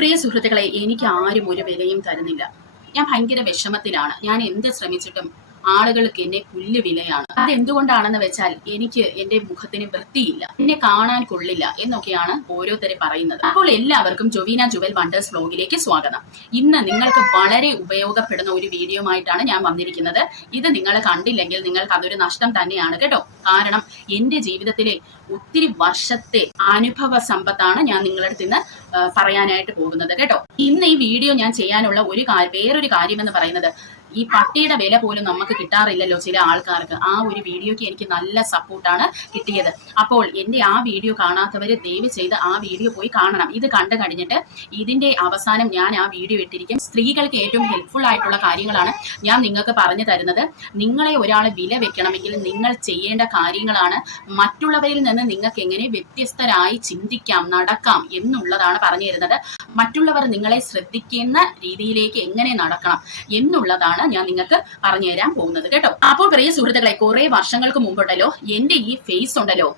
പ്രിയ സുഹൃത്തുക്കളെ, എനിക്ക് ആരും ഒരു വിലയും തരുന്നില്ല. ഞാൻ ഭയങ്കര വിഷമത്തിലാണ്. ഞാൻ എന്ത് ശ്രമിച്ചിട്ടും ആളുകൾക്ക് എന്നെ പുല്ല് വിലയാണ്. അതെന്തുകൊണ്ടാണെന്ന് വെച്ചാൽ എനിക്ക് എന്റെ മുഖത്തിന് വൃത്തിയില്ല, എന്നെ കാണാൻ കൊള്ളില്ല എന്നൊക്കെയാണ് ഓരോരുത്തരെ പറയുന്നത്. അപ്പോൾ എല്ലാവർക്കും ജൊവീന ജുവൽ വണ്ടേഴ്സ് വ്ലോഗിലേക്ക് സ്വാഗതം. ഇന്ന് നിങ്ങൾക്ക് വളരെ ഉപയോഗപ്പെടുന്ന ഒരു വീഡിയോ ആയിട്ടാണ് ഞാൻ വന്നിരിക്കുന്നത്. ഇത് നിങ്ങൾ കണ്ടില്ലെങ്കിൽ നിങ്ങൾക്ക് അതൊരു നഷ്ടം തന്നെയാണ് കേട്ടോ. കാരണം എന്റെ ജീവിതത്തിലെ ഒത്തിരി വർഷത്തെ അനുഭവ സമ്പത്താണ് ഞാൻ നിങ്ങളുടെ അടുത്ത് ഇന്ന് പറയാനായിട്ട് പോകുന്നത് കേട്ടോ. ഇന്ന് ഈ വീഡിയോ ഞാൻ ചെയ്യാനുള്ള വേറൊരു കാര്യം എന്ന് പറയുന്നത്, ഈ പട്ടിയുടെ വില പോലും നമുക്ക് കിട്ടാറില്ലല്ലോ ചില ആൾക്കാർക്ക്. ആ ഒരു വീഡിയോക്ക് എനിക്ക് നല്ല സപ്പോർട്ടാണ് കിട്ടിയത്. അപ്പോൾ എൻ്റെ ആ വീഡിയോ കാണാത്തവർ ദയവ് ചെയ്ത് ആ വീഡിയോ പോയി കാണണം. ഇത് കണ്ടു കഴിഞ്ഞിട്ട് ഇതിന്റെ അവസാനം ഞാൻ ആ വീഡിയോ ഇട്ടിരിക്കും. സ്ത്രീകൾക്ക് ഏറ്റവും ഹെൽപ്ഫുൾ ആയിട്ടുള്ള കാര്യങ്ങളാണ് ഞാൻ നിങ്ങൾക്ക് പറഞ്ഞു തരുന്നത്. നിങ്ങളെ ഒരാൾ വില വെക്കണമെങ്കിൽ നിങ്ങൾ ചെയ്യേണ്ട കാര്യങ്ങളാണ് മറ്റുള്ളവരിൽ നിന്ന് നിങ്ങൾക്ക് എങ്ങനെ വ്യത്യസ്തരായി ചിന്തിക്കാം, നടക്കാം എന്നുള്ളതാണ് പറഞ്ഞു തരുന്നത്. മറ്റുള്ളവർ നിങ്ങളെ ശ്രദ്ധിക്കുന്ന രീതിയിലേക്ക് എങ്ങനെ നടക്കണം എന്നുള്ളതാണ് ഞാൻ നിങ്ങൾക്ക് പറഞ്ഞു തരാൻ പോകുന്നത് കേട്ടോ. അപ്പോൾ പ്രിയ സുഹൃത്തുക്കളെ, കുറെ വർഷങ്ങൾക്ക് മുമ്പുണ്ടല്ലോ എന്റെ ഈ ഫേസ് ഉണ്ടല്ലോ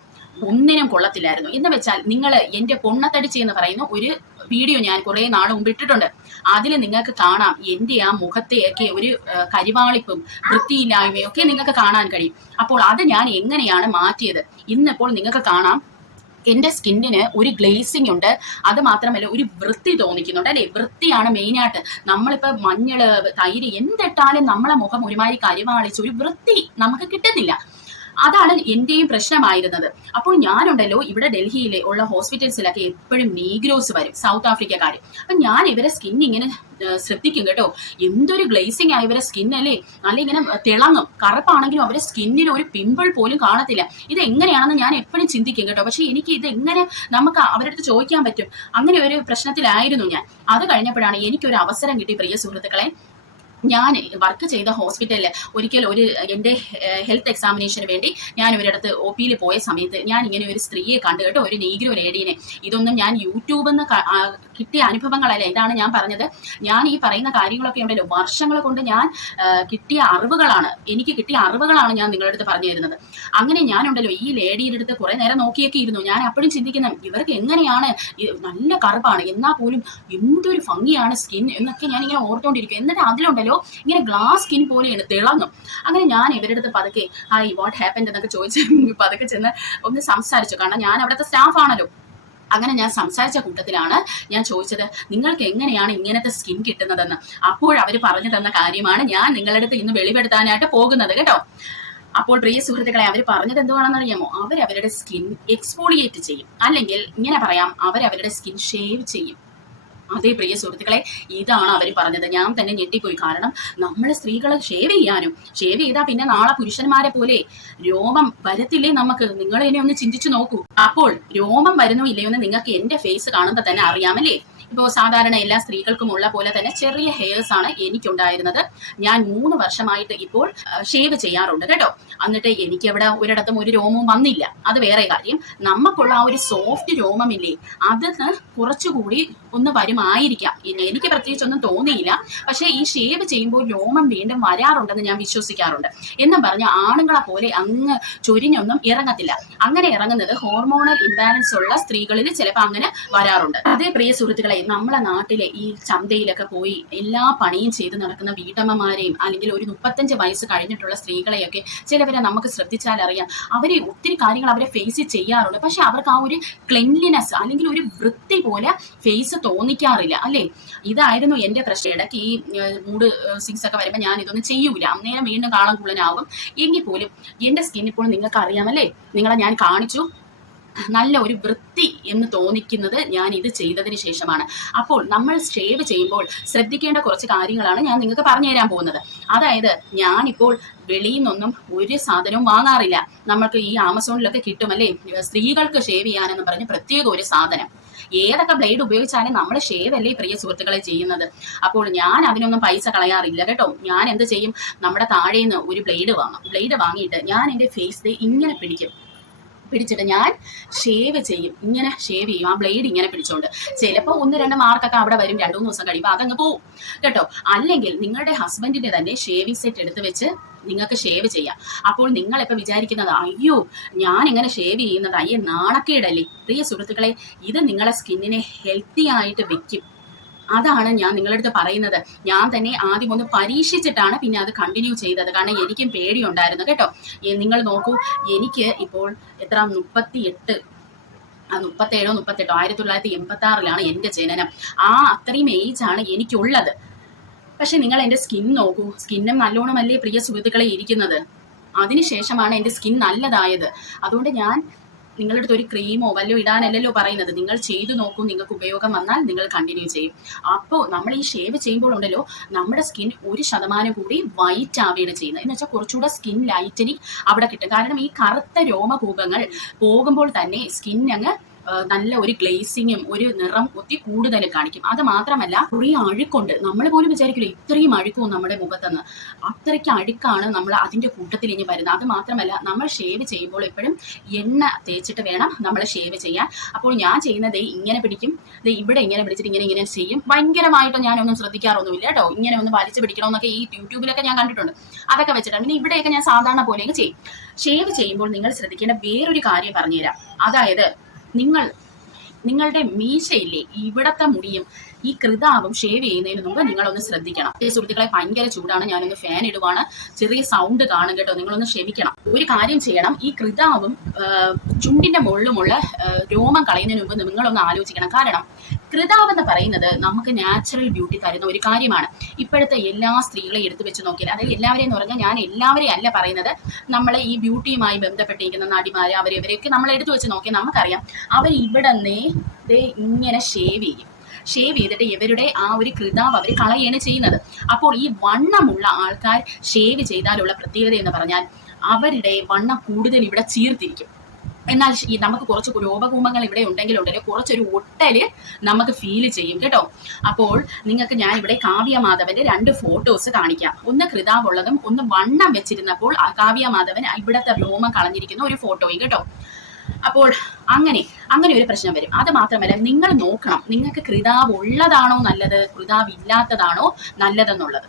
ഒന്നിനും കൊള്ളത്തില്ലായിരുന്നു. എന്ന് വെച്ചാൽ നിങ്ങൾ എന്റെ പൊണ്ണത്തടിച്ച് എന്ന് പറയുന്ന ഒരു വീഡിയോ ഞാൻ കുറെ നാൾ മുമ്പ് ഇട്ടിട്ടുണ്ട്. അതിൽ നിങ്ങൾക്ക് കാണാം എന്റെ ആ മുഖത്തെയൊക്കെ ഒരു കരിവാളിപ്പും വൃത്തിയില്ലായ്മയും ഒക്കെ നിങ്ങൾക്ക് കാണാൻ കഴിയും. അപ്പോൾ അത് ഞാൻ എങ്ങനെയാണ് മാറ്റിയത് ഇന്നിപ്പോൾ നിങ്ങൾക്ക് കാണാം. എന്റെ സ്കിന്നിന് ഒരു ഗ്ലേസിംഗ് ഉണ്ട്, അത് മാത്രമല്ല ഒരു വൃത്തി തോന്നിക്കുന്നുണ്ട് അല്ലെ. വൃത്തിയാണ് മെയിനായിട്ട്. നമ്മളിപ്പോ മഞ്ഞള്, തൈര് എന്തിട്ടാലും നമ്മളെ മുഖം ഒരുമാതിരി കരിവാളിച്ച് ഒരു വൃത്തി നമുക്ക് കിട്ടുന്നില്ല. അതാണ് എന്റെയും പ്രശ്നമായിരുന്നത്. അപ്പോൾ ഞാനുണ്ടല്ലോ ഇവിടെ ഡൽഹിയിലെ ഉള്ള ഹോസ്പിറ്റൽസിലൊക്കെ എപ്പോഴും നീഗ്രോസ് വരും, സൗത്ത് ആഫ്രിക്കക്കാർ. അപ്പൊ ഞാൻ ഇവരെ സ്കിൻ ഇങ്ങനെ ശ്രദ്ധിക്കും കേട്ടോ. എന്തൊരു ഗ്ലേസിംഗ് ആയി ഇവരെ സ്കിൻ അല്ലേ, നല്ല ഇങ്ങനെ തിളങ്ങും. കറുപ്പാണെങ്കിലും അവരുടെ സ്കിന്നിൽ ഒരു പിമ്പിൾ പോലും കാണത്തില്ല. ഇത് എങ്ങനെയാണെന്ന് ഞാൻ എപ്പോഴും ചിന്തിക്കും കേട്ടോ. പക്ഷെ എനിക്ക് ഇത് എങ്ങനെ നമുക്ക് അവരുടെ അടുത്ത് ചോദിക്കാൻ പറ്റും? അങ്ങനെ ഒരു പ്രശ്നത്തിലായിരുന്നു ഞാൻ. അത് കഴിഞ്ഞപ്പോഴാണ് എനിക്കൊരു അവസരം കിട്ടി പ്രിയ സുഹൃത്തുക്കളെ. ഞാൻ വർക്ക് ചെയ്ത ഹോസ്പിറ്റലിൽ ഒരിക്കൽ എൻ്റെ ഹെൽത്ത് എക്സാമിനേഷന് വേണ്ടി ഞാൻ ഒരിടത്ത് OP പോയ സമയത്ത് ഞാൻ ഇങ്ങനെ ഒരു സ്ത്രീയെ കണ്ടു കേട്ടോ, ഒരു നീഗ്രോ ലേഡീനെ. ഇതൊന്നും ഞാൻ യൂട്യൂബിൽ നിന്ന് കിട്ടിയ അനുഭവങ്ങളല്ല, ഇതാണ് ഞാൻ പറഞ്ഞത്. ഞാൻ ഈ പറയുന്ന കാര്യങ്ങളൊക്കെ ഉണ്ടല്ലോ വർഷങ്ങൾ കൊണ്ട് ഞാൻ കിട്ടിയ അറിവുകളാണ്, എനിക്ക് കിട്ടിയ അറിവുകളാണ് ഞാൻ നിങ്ങളുടെ അടുത്ത് പറഞ്ഞു തരുന്നത്. അങ്ങനെ ഞാനുണ്ടല്ലോ ഈ ലേഡിയുടെ അടുത്ത് കുറെ നേരം നോക്കിയൊക്കെ ഇരുന്നു. ഞാൻ അപ്പോഴും ചിന്തിക്കുന്നത് ഇവർക്ക് എങ്ങനെയാണ്, നല്ല കറുപ്പാണ് എന്നാൽ പോലും എന്തൊരു ഭംഗിയാണ് സ്കിൻ എന്നൊക്കെ ഞാൻ ഇങ്ങനെ ഓർത്തുകൊണ്ടിരിക്കും. എന്നിട്ട് അതിലുണ്ടല്ലോ ഇങ്ങനെ ഗ്ലാസ് സ്കിൻ പോലെയാണ്, തിളങ്ങും. അങ്ങനെ ഞാൻ ഇവരുടെ അടുത്ത് പതുക്കെ ഹായ് വാട്ട് ഹാപ്പൻഡ് എന്നൊക്കെ ചോദിച്ച് പതുക്കെ ചെന്ന് ഒന്ന് സംസാരിച്ചു. കാരണം ഞാൻ അവിടുത്തെ സ്റ്റാഫ് ആണല്ലോ. അങ്ങനെ ഞാൻ സംസാരിച്ച കൂട്ടത്തിലാണ് ഞാൻ ചോദിച്ചത്, നിങ്ങൾക്ക് എങ്ങനെയാണ് ഇങ്ങനത്തെ സ്കിൻ കിട്ടുന്നതെന്ന്. അപ്പോൾ അവർ പറഞ്ഞു തന്ന കാര്യമാണ് ഞാൻ നിങ്ങളുടെ അടുത്ത് ഇന്ന് വെളിപ്പെടുത്താനായിട്ട് പോകുന്നത് കേട്ടോ. അപ്പോൾ പ്രിയ സുഹൃത്തുക്കളെ, അവർ പറഞ്ഞത് എന്തുവാണെന്ന് അറിയാമോ? അവരവരുടെ സ്കിൻ എക്സ്ഫോളിയേറ്റ് ചെയ്യും, അല്ലെങ്കിൽ ഇങ്ങനെ പറയാം അവരവരുടെ സ്കിൻ ഷേവ് ചെയ്യും. അതേ പ്രിയ സുഹൃത്തുക്കളെ, ഇതാണ് അവർ പറഞ്ഞത്. ഞാൻ തന്നെ ഞെട്ടിപ്പോയി. കാരണം നമ്മൾ സ്ത്രീകൾ ഷേവ് ചെയ്താൽ പിന്നെ നാളെ പുരുഷന്മാരെ പോലെ രോമം വരത്തില്ലേ നമുക്ക്? നിങ്ങൾ ഇനി ഒന്ന് ചിന്തിച്ചു നോക്കൂ. അപ്പോൾ രോമം വരുന്നോ ഇല്ലയോ എന്ന് നിങ്ങൾക്ക് എന്റെ ഫേസ് കാണുമ്പോൾ തന്നെ അറിയാമല്ലേ. ഇപ്പോൾ സാധാരണ എല്ലാ സ്ത്രീകൾക്കും ഉള്ള പോലെ തന്നെ ചെറിയ ഹെയർസ് ആണ് എനിക്കുണ്ടായിരുന്നത്. ഞാൻ 3 വർഷമായിട്ട് ഇപ്പോൾ ഷേവ് ചെയ്യാറുണ്ട് കേട്ടോ. എന്നിട്ട് എനിക്ക് എവിടെ ഒരിടത്തും ഒരു രോമവും വന്നില്ല. അത് വേറെ കാര്യം. നമുക്കുള്ള ആ ഒരു സോഫ്റ്റ് രോമമില്ലേ, അതിന് കുറച്ചുകൂടി ഒന്ന് വരുമായിരിക്കാം. എനിക്ക് പ്രത്യേകിച്ചൊന്നും തോന്നിയില്ല. പക്ഷേ ഈ ഷേവ് ചെയ്യുമ്പോൾ രോമം വീണ്ടും വരാറുണ്ടെന്ന് ഞാൻ വിശ്വസിക്കാറുണ്ട്. എന്നും പറഞ്ഞ ആണുങ്ങളെ പോലെ അങ്ങ് ചൊരിഞ്ഞൊന്നും ഇറങ്ങത്തില്ല. അങ്ങനെ ഇറങ്ങുന്നത് ഹോർമോണൽ ഇംബാലൻസ് ഉള്ള സ്ത്രീകളിൽ ചിലപ്പോൾ അങ്ങനെ വരാറുണ്ട്. അതേ പ്രിയ സുഹൃത്തുക്കളെ, നമ്മളെ നാട്ടിലെ ഈ ചന്തയിലൊക്കെ പോയി എല്ലാ പണിയും ചെയ്ത് നടക്കുന്ന വീട്ടമ്മമാരെയും അല്ലെങ്കിൽ ഒരു 35 വയസ്സ് കഴിഞ്ഞിട്ടുള്ള സ്ത്രീകളെയൊക്കെ ചിലവരെ നമുക്ക് ശ്രദ്ധിച്ചാൽ അറിയാം. അവരെ ഒത്തിരി കാര്യങ്ങൾ അവരെ ഫേസ് ചെയ്യാറുണ്ട്. പക്ഷെ അവർക്ക് ആ ഒരു ക്ലെൻലിനെസ് അല്ലെങ്കിൽ ഒരു വൃത്തി പോലെ ഫേസ് തോന്നിക്കാറില്ല അല്ലേ. ഇതായിരുന്നു എന്റെ പ്രശ്നം. ഇടയ്ക്ക് ഈ മൂഡ് സിങ്സ് ഒക്കെ വരുമ്പോൾ ഞാൻ ഇതൊന്നും ചെയ്യൂല. അന്നേരം വീണ്ടും കാളം കുള്ളനാവും. എങ്കിൽ പോലും എന്റെ സ്കിൻ ഇപ്പോൾ നിങ്ങൾക്ക് അറിയാമല്ലേ, നിങ്ങളെ ഞാൻ കാണിച്ചു. നല്ല ഒരു വൃത്തി എന്ന് തോന്നിക്കുന്നത് ഞാൻ ഇത് ചെയ്തതിന് ശേഷമാണ്. അപ്പോൾ നമ്മൾ ഷേവ് ചെയ്യുമ്പോൾ ശ്രദ്ധിക്കേണ്ട കുറച്ച് കാര്യങ്ങളാണ് ഞാൻ നിങ്ങൾക്ക് പറഞ്ഞു തരാൻ പോകുന്നത്. അതായത് ഞാനിപ്പോൾ വെളിയിൽ നിന്നൊന്നും ഒരു സാധനവും വാങ്ങാറില്ല. നമ്മൾക്ക് ഈ ആമസോണിലൊക്കെ കിട്ടുമല്ലേ സ്ത്രീകൾക്ക് ഷേവ് ചെയ്യാനെന്ന് പറഞ്ഞ് പ്രത്യേക ഒരു സാധനം. ഏതൊക്കെ ബ്ലേഡ് ഉപയോഗിച്ചാലും നമ്മൾ ഷേവ് അല്ലേ പ്രിയ സുഹൃത്തുക്കളെ ചെയ്യുന്നത്. അപ്പോൾ ഞാൻ അതിനൊന്നും പൈസ കളയാറില്ല കേട്ടോ. ഞാൻ എന്ത് ചെയ്യും, നമ്മുടെ താഴേന്ന് ഒരു ബ്ലേഡ് വാങ്ങിയിട്ട് ഞാൻ എൻ്റെ ഫേസ് ഇങ്ങനെ പിടിച്ചിട്ട് ഞാൻ ഷേവ് ചെയ്യും. ഇങ്ങനെ ഷേവ് ചെയ്യും, ആ ബ്ലേഡ് ഇങ്ങനെ പിടിച്ചോണ്ട്. ചിലപ്പോൾ 1-2 മാർക്കൊക്കെ അവിടെ വരും. 2-3 ദിവസം കഴിയുമ്പോൾ അതങ്ങ് പോവും കേട്ടോ. അല്ലെങ്കിൽ നിങ്ങളുടെ ഹസ്ബൻഡിന്റെ തന്നെ ഷേവിംഗ് സെറ്റ് എടുത്ത് വെച്ച് നിങ്ങൾക്ക് ഷേവ് ചെയ്യാം. അപ്പോൾ നിങ്ങളിപ്പോൾ വിചാരിക്കുന്നത് അയ്യോ ഞാൻ ഇങ്ങനെ ഷേവ് ചെയ്യുന്നത് അയ്യേ നാണക്കേടല്ലേ. പ്രിയ സുഹൃത്തുക്കളെ, ഇത് നിങ്ങളെ സ്കിന്നിനെ ഹെൽത്തി ആയിട്ട് വെക്കും. അതാണ് ഞാൻ നിങ്ങളുടെ അടുത്ത് പറയുന്നത്. ഞാൻ തന്നെ ആദ്യം ഒന്ന് പരീക്ഷിച്ചിട്ടാണ് പിന്നെ അത് കണ്ടിന്യൂ ചെയ്തത്. കാരണം എനിക്കും പേടിയുണ്ടായിരുന്നു കേട്ടോ. നിങ്ങൾ നോക്കൂ, എനിക്ക് ഇപ്പോൾ എത്ര 37 1986 എൻ്റെ ജനനം. അത്രയും ഏജാണ് എനിക്കുള്ളത്. പക്ഷെ നിങ്ങൾ എൻ്റെ സ്കിൻ നോക്കൂ, സ്കിന്നും നല്ലോണമല്ലേ പ്രിയ സുഹൃത്തുക്കളെ ഇരിക്കുന്നത്. അതിനുശേഷമാണ് എൻ്റെ സ്കിൻ നല്ലതായത്. അതുകൊണ്ട് ഞാൻ നിങ്ങളുടെ അടുത്ത് ഒരു ക്രീമോ വല്ലോ ഇടാനല്ലല്ലോ പറയുന്നത്. നിങ്ങൾ ചെയ്തു നോക്കൂ, നിങ്ങൾക്ക് ഉപയോഗം വന്നാൽ നിങ്ങൾ കണ്ടിന്യൂ ചെയ്യും. അപ്പോൾ നമ്മൾ ഈ ഷേവ് ചെയ്യുമ്പോൾ ഉണ്ടല്ലോ, നമ്മുടെ സ്കിൻ 1% കൂടി വൈറ്റ് ആവുകയാണ് ചെയ്യുന്നത്. എന്ന് വെച്ചാൽ കുറച്ചുകൂടെ സ്കിൻ ലൈറ്റനിങ് അവിടെ കിട്ടും. കാരണം ഈ കറുത്ത രോമകൂപങ്ങൾ പോകുമ്പോൾ തന്നെ സ്കിൻ അങ്ങ് നല്ല ഒരു ഗ്ലേസിങ്ങും ഒരു നിറം ഒത്തി കൂടുതൽ കാണിക്കും. അത് മാത്രമല്ല കുറേ അഴുക്കുണ്ട്. നമ്മൾ പോലും വിചാരിക്കില്ല ഇത്രയും അഴുക്കും നമ്മുടെ മുഖത്തെന്ന്. അത്രയ്ക്ക് അഴുക്കാണ് നമ്മൾ അതിൻ്റെ കൂട്ടത്തിൽ ഇനി വരുന്നത്. അത് മാത്രമല്ല നമ്മൾ ഷേവ് ചെയ്യുമ്പോൾ എപ്പോഴും എണ്ണ തേച്ചിട്ട് വേണം നമ്മൾ ഷേവ് ചെയ്യാൻ. അപ്പോൾ ഞാൻ ചെയ്യുന്നത് ഇങ്ങനെ പിടിക്കും, ഇവിടെ ഇങ്ങനെ പിടിച്ചിട്ട് ഇങ്ങനെ ചെയ്യും. ഭയങ്കരമായിട്ട് ഞാനൊന്നും ശ്രദ്ധിക്കാറൊന്നുമില്ല കേട്ടോ. ഇങ്ങനെ ഒന്ന് വലിച്ചു പിടിക്കണമെന്നൊക്കെ ഈ യൂട്യൂബിലൊക്കെ ഞാൻ കണ്ടിട്ടുണ്ട്. അതൊക്കെ വെച്ചിട്ടാണ്. പിന്നെ ഇവിടെയൊക്കെ ഞാൻ സാധാരണ പോലെ ചെയ്യും. ഷേവ് ചെയ്യുമ്പോൾ നിങ്ങൾ ശ്രദ്ധിക്കേണ്ട വേറൊരു കാര്യം പറഞ്ഞുതരാം. അതായത് നിങ്ങളുടെ മീശയില്ലേ, ഇവിടത്തെ മുടിയും ഈ കൃതാവും ഷേവ് ചെയ്യുന്നതിന് മുമ്പ് നിങ്ങളൊന്ന് ശ്രദ്ധിക്കണം. സുഹൃത്തുക്കളെ ഭയങ്കര ചൂടാണ്, ഞാനൊന്ന് ഫാൻ ഇടുവാണ്, ചെറിയ സൗണ്ട് കാണും കേട്ടോ, നിങ്ങളൊന്ന് ക്ഷമിക്കണം. ഒരു കാര്യം ചെയ്യണം, ഈ കൃതാവും ചുണ്ടിന്റെ മുകളിലുമുള്ള രോമം കളയുന്നതിന് മുമ്പ് നിങ്ങളൊന്ന് ആലോചിക്കണം. കാരണം കൃതാവ് എന്ന് പറയുന്നത് നമുക്ക് നാച്ചുറൽ ബ്യൂട്ടി തരുന്ന ഒരു കാര്യമാണ്. ഇപ്പോഴത്തെ എല്ലാ സ്ത്രീകളെയും എടുത്തു വെച്ച് നോക്കിയാൽ, അതായത് എല്ലാവരെയും എന്ന് പറഞ്ഞാൽ ഞാൻ എല്ലാവരെയും അല്ല പറയുന്നത്, നമ്മളെ ഈ ബ്യൂട്ടിയുമായി ബന്ധപ്പെട്ടിരിക്കുന്ന നടിമാരെ അവരെവരെയൊക്കെ നമ്മൾ എടുത്തു വെച്ച് നോക്കിയാൽ നമുക്കറിയാം അവർ ഇവിടെ ഇങ്ങനെ ഷേവ് ചെയ്തിട്ട് ഇവരുടെ ആ ഒരു കൃതാവ് അവർ കളയാണ് ചെയ്യുന്നത്. അപ്പോൾ ഈ വണ്ണമുള്ള ആൾക്കാർ ഷേവ് ചെയ്താലുള്ള പ്രത്യേകത എന്ന് പറഞ്ഞാൽ അവരുടെ വണ്ണം കൂടുതൽ ഇവിടെ ചീർത്തിരിക്കും. എന്നാൽ ഈ നമുക്ക് കുറച്ച് രോമകൂപങ്ങൾ ഇവിടെ ഉണ്ടെങ്കിലുണ്ടല്ലോ കുറച്ചൊരു ഒട്ടല് നമുക്ക് ഫീൽ ചെയ്യും കേട്ടോ. അപ്പോൾ നിങ്ങൾക്ക് ഞാൻ ഇവിടെ കാവ്യമാധവന്റെ 2 ഫോട്ടോസ് കാണിക്കാം. ഒന്ന് കൃതാവുള്ളതും ഒന്ന് വണ്ണം വെച്ചിരുന്നപ്പോൾ കാവ്യമാധവൻ ഇവിടത്തെ രോമം കളഞ്ഞിരിക്കുന്ന ഒരു ഫോട്ടോയും കേട്ടോ. അപ്പോൾ അങ്ങനെ ഒരു പ്രശ്നം വരും. അത് മാത്രമല്ല നിങ്ങൾ നോക്കണം, നിങ്ങൾക്ക് കൃതാവ് ഉള്ളതാണോ നല്ലത്, കൃതാവ് ഇല്ലാത്തതാണോ നല്ലതെന്നുള്ളത്.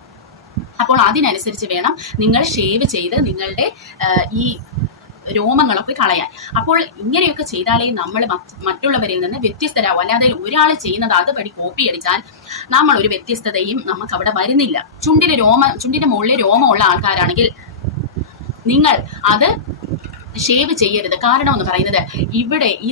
അപ്പോൾ അതിനനുസരിച്ച് വേണം നിങ്ങൾ ഷേവ് ചെയ്ത് നിങ്ങളുടെ ഈ രോമങ്ങളൊക്കെ കളയാൻ. അപ്പോൾ ഇങ്ങനെയൊക്കെ ചെയ്താലേ നമ്മൾ മറ്റുള്ളവരിൽ നിന്ന് വ്യത്യസ്തരാകും. അല്ലാതെ ഒരാൾ ചെയ്യുന്നത് അതുപടി കോപ്പി അടിച്ചാൽ നമ്മൾ ഒരു വ്യത്യസ്തതയും നമുക്ക് അവിടെ വരുന്നില്ല. ചുണ്ടിന്റെ മുകളിൽ രോമമുള്ള ആൾക്കാരാണെങ്കിൽ നിങ്ങൾ അത് ഷേവ് ചെയ്യരുത്. കാരണം എന്ന് പറയുന്നത് ഇവിടെ ഈ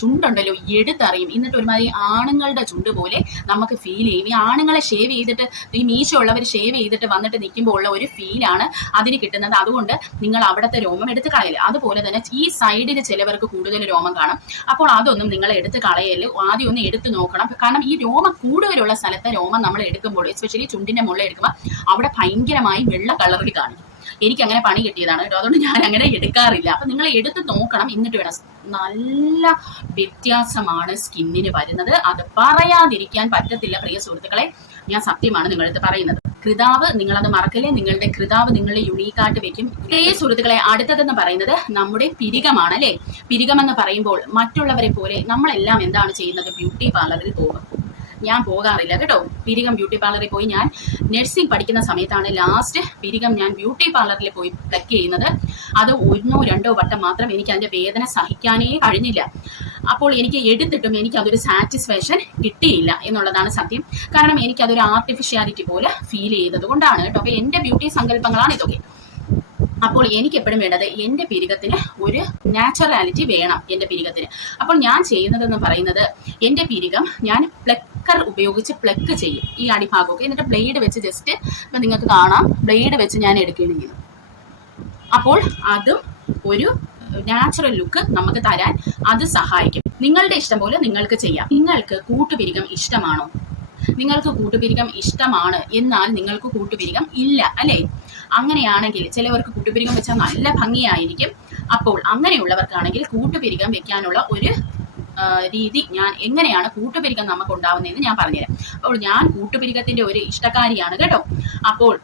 ചുണ്ടുണ്ടല്ലോ എടുത്തറിയും. എന്നിട്ട് ഒരുമാതിരി ആണുങ്ങളുടെ ചുണ്ട് പോലെ നമുക്ക് ഫീൽ ചെയ്യും. ഈ ആണുങ്ങളെ ഷേവ് ചെയ്തിട്ട് ഈ മീശയുള്ളവർ ഷേവ് ചെയ്തിട്ട് വന്നിട്ട് നിൽക്കുമ്പോൾ ഉള്ള ഒരു ഫീലാണ് അതിന് കിട്ടുന്നത്. അതുകൊണ്ട് നിങ്ങൾ അവിടുത്തെ രോമം എടുത്ത് കളയല്. അതുപോലെ തന്നെ ഈ സൈഡിൽ ചിലവർക്ക് കൂടുതൽ രോമം കാണും. അപ്പോൾ അതൊന്നും നിങ്ങൾ എടുത്ത് കളയല്. ആദ്യം ഒന്ന് എടുത്ത് നോക്കണം. കാരണം ഈ രോമം കൂടുതലുള്ള സ്ഥലത്തെ രോമം നമ്മൾ എടുക്കുമ്പോൾ, എസ്പെഷ്യലി ചുണ്ടിന്റെ മുകളിൽ എടുക്കുമ്പോൾ അവിടെ ഭയങ്കരമായി വെള്ള കളറിൽ കാണിക്കും. എനിക്ക് അങ്ങനെ പണി കിട്ടിയതാണ് കേട്ടോ. അതുകൊണ്ട് ഞാൻ അങ്ങനെ എടുക്കാറില്ല. അപ്പൊ നിങ്ങൾ എടുത്ത് നോക്കണം. എന്നിട്ട് വേണം. നല്ല വ്യത്യാസമാണ് സ്കിന്നിന് വരുന്നത്. അത് പറയാതിരിക്കാൻ പറ്റത്തില്ല പ്രിയ സുഹൃത്തുക്കളെ. ഞാൻ സത്യമാണ് നിങ്ങളടുത്ത് പറയുന്നത്. കൃതാവ് നിങ്ങളത് മറക്കല്ലേ. നിങ്ങളുടെ കൃതാവ് നിങ്ങളെ യുണീക്കായിട്ട് വെക്കും. പ്രിയ സുഹൃത്തുക്കളെ, അടുത്തതെന്ന് പറയുന്നത് നമ്മുടെ പിരികമാണ് അല്ലേ. പിരികം എന്ന് പറയുമ്പോൾ മറ്റുള്ളവരെ പോലെ നമ്മളെല്ലാം എന്താണ് ചെയ്യുന്നത്, ബ്യൂട്ടി പാർലറിൽ പോകും. ഞാൻ പോകാറില്ല കേട്ടോ. പിരികം ബ്യൂട്ടി പാർലറിൽ പോയി ഞാൻ നഴ്സിംഗ് പഠിക്കുന്ന സമയത്താണ് ലാസ്റ്റ് പിരികം ഞാൻ ബ്യൂട്ടി പാർലറിൽ പോയി പ്ലക്ക് ചെയ്യുന്നത്. അത് 1-2 വട്ടം മാത്രം. എനിക്ക് അതിൻ്റെ വേദന സഹിക്കാനേ കഴിഞ്ഞില്ല. അപ്പോൾ എനിക്ക് എടുത്തിട്ടും എനിക്ക് അതൊരു സാറ്റിസ്ഫാക്ഷൻ കിട്ടിയില്ല എന്നുള്ളതാണ് സത്യം. കാരണം എനിക്കതൊരു ആർട്ടിഫിഷ്യാലിറ്റി പോലെ ഫീൽ ചെയ്തത് കൊണ്ടാണ് കേട്ടോ. അപ്പോൾ എൻ്റെ ബ്യൂട്ടി സങ്കല്പങ്ങളാണ് ഇതൊക്കെ. അപ്പോൾ എനിക്ക് എപ്പോഴും വേണ്ടത് എൻ്റെ പിരികത്തിന് ഒരു നാച്ചുറാലിറ്റി വേണം എൻ്റെ പിരികത്തിന്. അപ്പോൾ ഞാൻ ചെയ്യുന്നതെന്ന് പറയുന്നത് എൻ്റെ പിരികം ഞാൻ പ്ലക്കർ ഉപയോഗിച്ച് പ്ലക്ക് ചെയ്യും ഈ അടിഭാഗമൊക്കെ. എന്നിട്ട് ബ്ലേഡ് വെച്ച് ജസ്റ്റ് ഇപ്പം നിങ്ങൾക്ക് കാണാം, ബ്ലേഡ് വെച്ച് ഞാൻ എടുക്കുകയാണ്. അപ്പോൾ അതും ഒരു നാച്ചുറൽ ലുക്ക് നമുക്ക് തരാൻ അത് സഹായിക്കും. നിങ്ങളുടെ ഇഷ്ടം പോലെ നിങ്ങൾക്ക് ചെയ്യാം. നിങ്ങൾക്ക് കൂട്ടുപിരികം ഇഷ്ടമാണോ? നിങ്ങൾക്ക് കൂട്ടുപിരികം ഇഷ്ടമാണ് എന്നാൽ നിങ്ങൾക്ക് കൂട്ടുപിരികം ഇല്ല അല്ലേ? അങ്ങനെയാണെങ്കിൽ ചിലവർക്ക് കൂട്ടുപിരികം വെച്ചാൽ നല്ല ഭംഗിയായിരിക്കും. അപ്പോൾ അങ്ങനെയുള്ളവർക്കാണെങ്കിൽ കൂട്ടുപിരികം വെക്കാനുള്ള ഒരു രീതി ഞാൻ എങ്ങനെയാണ് കൂട്ടുപിരികം നമുക്ക് ഉണ്ടാവുന്നതെന്ന് ഞാൻ പറഞ്ഞുതരാം. അപ്പോൾ ഞാൻ കൂട്ടുപിരികത്തിന്റെ ഒരു ഇഷ്ടക്കാരിയാണ് കേട്ടോ. അപ്പോൾ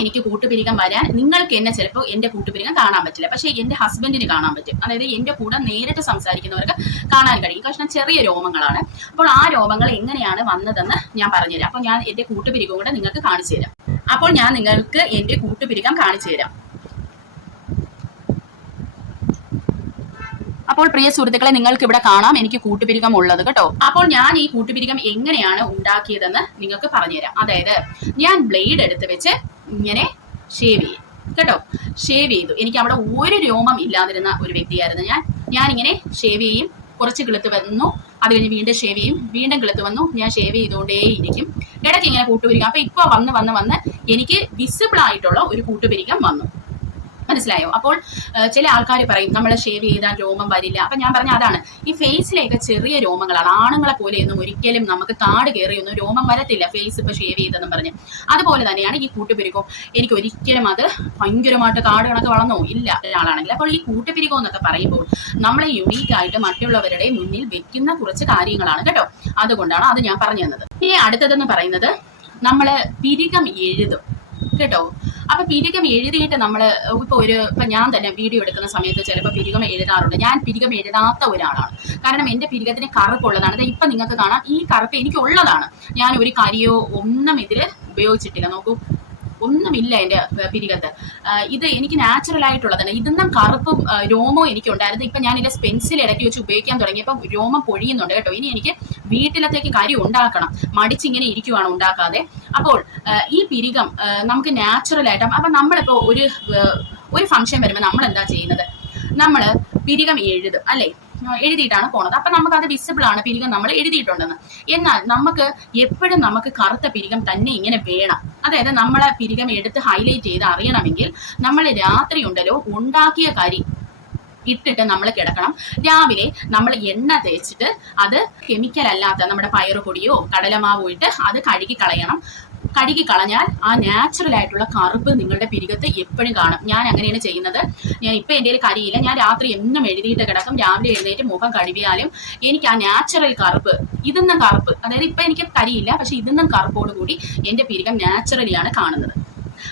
എനിക്ക് കൂട്ടുപിരികം വരാൻ നിങ്ങൾക്ക് എന്നെ ചിലപ്പോൾ എൻ്റെ കൂട്ടുപിരികം കാണാൻ പറ്റില്ല, പക്ഷേ എൻ്റെ ഹസ്ബൻഡിന് കാണാൻ പറ്റും. അതായത് എൻ്റെ കൂടെ നേരിട്ട് സംസാരിക്കുന്നവർക്ക് കാണാൻ കഴിയും. കാരണം ചെറിയ രോമങ്ങളാണ്. അപ്പോൾ ആ രോമങ്ങൾ എങ്ങനെയാണ് വന്നതെന്ന് ഞാൻ പറഞ്ഞുതരാം. അപ്പോൾ ഞാൻ എൻ്റെ കൂട്ടുപിരികം കൂടെ നിങ്ങൾക്ക് കാണിച്ചു തരാം. അപ്പോൾ ഞാൻ നിങ്ങൾക്ക് എൻ്റെ കൂട്ടുപിരികം കാണിച്ചു തരാം. അപ്പോൾ പ്രിയ സുഹൃത്തുക്കളെ, നിങ്ങൾക്ക് ഇവിടെ കാണാം എനിക്ക് കൂട്ടുപിരികം ഉള്ളത് കേട്ടോ. അപ്പോൾ ഞാൻ ഈ കൂട്ടുപിരികം എങ്ങനെയാണ് ഉണ്ടാക്കിയതെന്ന് നിങ്ങൾക്ക് പറഞ്ഞുതരാം. അതായത് ഞാൻ ബ്ലേഡ് എടുത്ത് വെച്ച് ഇങ്ങനെ ഷേവ് ചെയ്യും കേട്ടോ. ഷേവ് ചെയ്തു. എനിക്ക് അവിടെ ഒരു രോമം ഇല്ലാതിരുന്ന ഒരു വ്യക്തിയായിരുന്നു ഞാനിങ്ങനെ ഷേവ് ചെയ്യും, കുറച്ച് കിളുത്ത് വന്നു, അത് കഴിഞ്ഞ് വീണ്ടും ഷേവ് ചെയ്യും, വീണ്ടും കിളുത്ത് വന്നു, ഞാൻ ഷേവ് ചെയ്തുകൊണ്ടേയിരിക്കും. ഇടയ്ക്ക് ഇങ്ങനെ കൂട്ടുപിരികം. അപ്പൊ ഇപ്പൊ വന്ന് എനിക്ക് വിസിബിൾ ആയിട്ടുള്ള ഒരു കൂട്ടുപിരികം വന്നു. മനസ്സിലായോ? അപ്പോൾ ചില ആൾക്കാർ പറയും നമ്മൾ ഷേവ് ചെയ്താൽ രോമം വരില്ല. അപ്പൊ ഞാൻ പറഞ്ഞ അതാണ്, ഈ ഫേസിലേക്ക് ചെറിയ രോമങ്ങളാണ്. ആണുങ്ങളെ പോലെയൊന്നും ഒരിക്കലും നമുക്ക് കാട് കയറിയൊന്നും രോമം വരത്തില്ല ഫേസ് ഇപ്പൊ ഷേവ് ചെയ്തെന്നും പറഞ്ഞ്. അതുപോലെ തന്നെയാണ് ഈ കൂട്ടുപിരികവും. എനിക്ക് ഒരിക്കലും അത് ഭയങ്കരമായിട്ട് കാട് കണക്ക് വളർന്നോ ഇല്ല ഒരാളാണെങ്കിൽ. അപ്പോൾ ഈ കൂട്ടുപിരികം എന്നൊക്കെ പറയുമ്പോൾ നമ്മളെ യുണീക്കായിട്ട് മറ്റുള്ളവരുടെ മുന്നിൽ വെക്കുന്ന കുറച്ച് കാര്യങ്ങളാണ് കേട്ടോ. അതുകൊണ്ടാണ് അത് ഞാൻ പറഞ്ഞു തന്നത്. ഇനി അടുത്തതെന്ന് പറയുന്നത് നമ്മള് പിരികം എഴുതും കേട്ടോ. അപ്പൊ പിരികം എഴുതിയിട്ട് ഇപ്പൊ ഞാൻ തന്നെ വീഡിയോ എടുക്കുന്ന സമയത്ത് ചിലപ്പോൾ പിരികം എഴുതാറുണ്ട്. ഞാൻ പിരികം എഴുതാത്ത ഒരാളാണ്. കാരണം എന്റെ പിരികത്തിന് കറുപ്പുള്ളതാണ്. അത് ഇപ്പൊ നിങ്ങൾക്ക് കാണാം, ഈ കറുപ്പ് എനിക്കുള്ളതാണ്. ഞാൻ ഒരു കരിയോ ഒന്നും ഇതില് ഉപയോഗിച്ചിട്ടില്ല. നോക്കൂ, ഒന്നുമില്ല എന്റെ പിരികത്ത്. ഇത് എനിക്ക് നാച്ചുറൽ ആയിട്ടുള്ളതാണ്. ഇതൊന്നും കറുപ്പും രോമവും എനിക്കുണ്ടായിരുന്നു. ഇപ്പൊ ഞാൻ ഇതിന്റെ പെൻസിൽ ഇടയ്ക്ക് വെച്ച് ഉപയോഗിക്കാൻ തുടങ്ങിയപ്പോൾ രോമം പൊഴിയുന്നുണ്ട് കേട്ടോ. ഇനി എനിക്ക് വീട്ടിലത്തേക്ക് കരി ഉണ്ടാക്കണം. മടിച്ചിങ്ങനെ ഇരിക്കുവാണ് ഉണ്ടാക്കാതെ. അപ്പോൾ ഈ പിരികം നമുക്ക് നാച്ചുറൽ ആയിട്ട്, അപ്പൊ നമ്മളിപ്പോ ഒരു ഫംഗ്ഷൻ വരുമ്പോൾ നമ്മൾ എന്താ ചെയ്യുന്നത്? നമ്മള് പിരികം എഴുതും അല്ലെ, എഴുതിയിട്ടാണ് പോണത്. അപ്പൊ നമുക്ക് അത് വിസിബിൾ ആണ് പിരികം നമ്മൾ എഴുതിയിട്ടുണ്ടെന്ന്. എന്നാൽ നമുക്ക് എപ്പോഴും നമുക്ക് കറുത്ത പിരികം തന്നെ ഇങ്ങനെ വേണം. അതായത് നമ്മളെ പിരികം എടുത്ത് ഹൈലൈറ്റ് ചെയ്ത് അറിയണമെങ്കിൽ നമ്മൾ രാത്രി ഉണ്ടല്ലോ ഉണ്ടാക്കിയ കരി ഇട്ടിട്ട് നമ്മൾ കിടക്കണം. രാവിലെ നമ്മൾ എണ്ണ തേച്ചിട്ട് അത് കെമിക്കൽ അല്ലാത്ത നമ്മുടെ പയറുപൊടിയോ കടലമാവോ ഇട്ട് അത് കഴുകി കളയണം. കഴുകി കളഞ്ഞാൽ ആ നാച്ചുറൽ ആയിട്ടുള്ള കറുപ്പ് നിങ്ങളുടെ പിരികത്ത് എപ്പോഴും കാണും. ഞാൻ അങ്ങനെയാണ് ചെയ്യുന്നത്. ഞാൻ ഇപ്പൊ എൻ്റെ കരിയില്ല, ഞാൻ രാത്രി എന്നും എഴുതിയിട്ട് കിടക്കും. രാവിലെ എഴുന്നേറ്റ് മുഖം കഴുകിയാലും എനിക്ക് ആ നാച്ചുറൽ കറുപ്പ്, ഇതൊന്നും കറുപ്പ്, അതായത് ഇപ്പൊ എനിക്ക് കരിയില്ല, പക്ഷെ ഇതൊന്നും കറുപ്പോട് കൂടി എൻ്റെ പിരികം നാച്ചുറലിയാണ് കാണുന്നത്.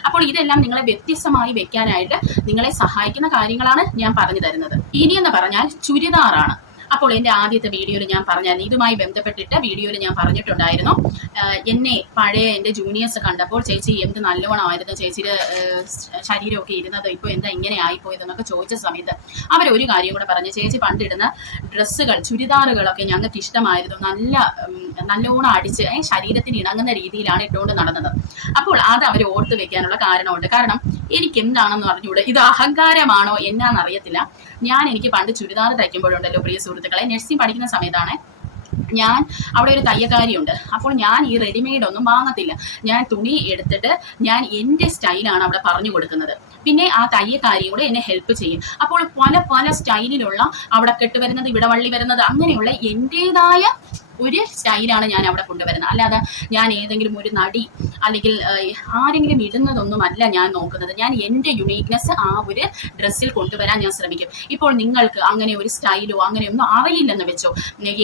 അപ്പോൾ ഇതെല്ലാം നിങ്ങളെ വ്യത്യസ്തമായി വെക്കാനായിട്ട് നിങ്ങളെ സഹായിക്കുന്ന കാര്യങ്ങളാണ് ഞാൻ പറഞ്ഞു തരുന്നത്. ഇനിയെന്ന് പറഞ്ഞാൽ ചുരിദാറാണ്. അപ്പോൾ എൻ്റെ ആദ്യത്തെ വീഡിയോയിൽ ഞാൻ പറഞ്ഞായിരുന്നു, ഇതുമായി ബന്ധപ്പെട്ടിട്ട് വീഡിയോയിൽ ഞാൻ പറഞ്ഞിട്ടുണ്ടായിരുന്നു, എന്നെ പഴയ എൻ്റെ ജൂനിയേഴ്സ് കണ്ടപ്പോൾ ചേച്ചി എന്ത് നല്ലോണമായിരുന്നു ചേച്ചിയുടെ ശരീരമൊക്കെ ഇരുന്നത്, ഇപ്പോൾ എന്താ ഇങ്ങനെ ആയിപ്പോയതെന്നൊക്കെ ചോദിച്ച സമയത്ത് അവരൊരു കാര്യം കൂടെ പറഞ്ഞു, ചേച്ചി പണ്ടിടുന്ന ഡ്രസ്സുകൾ ചുരിദാറുകളൊക്കെ ഞങ്ങൾക്ക് ഇഷ്ടമായിരുന്നു, നല്ലോണം അടിച്ച് ശരീരത്തിന് ഇണങ്ങുന്ന രീതിയിലാണ് ഇട്ടുകൊണ്ട് നടന്നത്. അപ്പോൾ അത് അവർ ഓർത്ത് വെക്കാനുള്ള കാരണമുണ്ട്. കാരണം എനിക്ക് എന്താണെന്ന് പറഞ്ഞുകൂടെ, ഇത് അഹങ്കാരമാണോ എന്നാന്നറിയത്തില്ല. എനിക്ക് പണ്ട് ചുരിദാർ തയ്ക്കുമ്പോഴുണ്ടല്ലോ പ്രിയ സുഹൃത്തുക്കളെ, നഴ്സിംഗ് പഠിക്കുന്ന സമയത്താണ് ഞാൻ അവിടെ ഒരു തയ്യക്കാരിയുണ്ട്. അപ്പോൾ ഞാൻ ഈ റെഡിമെയ്ഡ് ഒന്നും വാങ്ങത്തില്ല. ഞാൻ തുണി എടുത്തിട്ട് ഞാൻ എൻ്റെ സ്റ്റൈലാണ് അവിടെ പറഞ്ഞു കൊടുക്കുന്നത്. പിന്നെ ആ തയ്യക്കാരിയും കൂടെ എന്നെ ഹെൽപ്പ് ചെയ്യും. അപ്പോൾ പല പല സ്റ്റൈലിലുള്ള അവിടെ കെട്ടുവരുന്നത്, ഇവിടെ വള്ളി വരുന്നത്, അങ്ങനെയുള്ള എൻ്റെതായ ഒരു സ്റ്റൈലാണ് ഞാൻ അവിടെ കൊണ്ടുവരുന്നത്. അല്ലാതെ ഞാൻ ഏതെങ്കിലും ഒരു നടി അല്ലെങ്കിൽ ആരെങ്കിലും ഇടുന്നതൊന്നുമല്ല ഞാൻ നോക്കുന്നത്. ഞാൻ എൻ്റെ യുണീക്നെസ് ആ ഒരു ഡ്രസ്സിൽ കൊണ്ടുവരാൻ ഞാൻ ശ്രമിക്കും. ഇപ്പോൾ നിങ്ങൾക്ക് അങ്ങനെ ഒരു സ്റ്റൈലോ അങ്ങനെയൊന്നും അറിയില്ലെന്ന് വെച്ചോ,